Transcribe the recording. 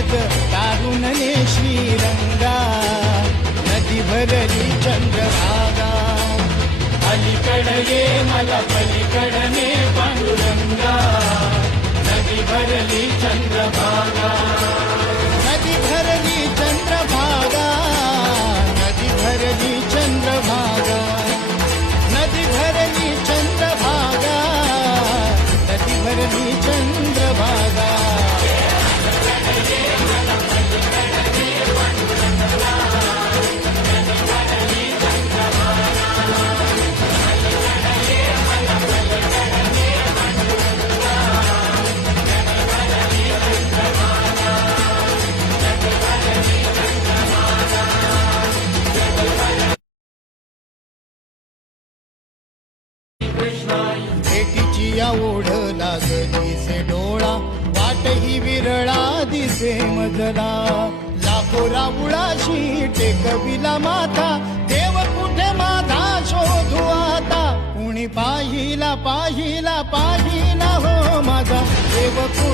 नद तारुणने श्रीरंगा नदी भरली चंद्रभागा अलीकडे मला पलीकडने पांडुरंगा नदी भरली चंद्रभागा भेटीची या ओढ लागली डोळा. वाट ही विरळा दिसे मजला. लाखो राबुळाशी टेकविला माता देव कुठे माझा शोधू आता? कुणी पाहिला पाहिला पाहिला हो माझा. देव कुठे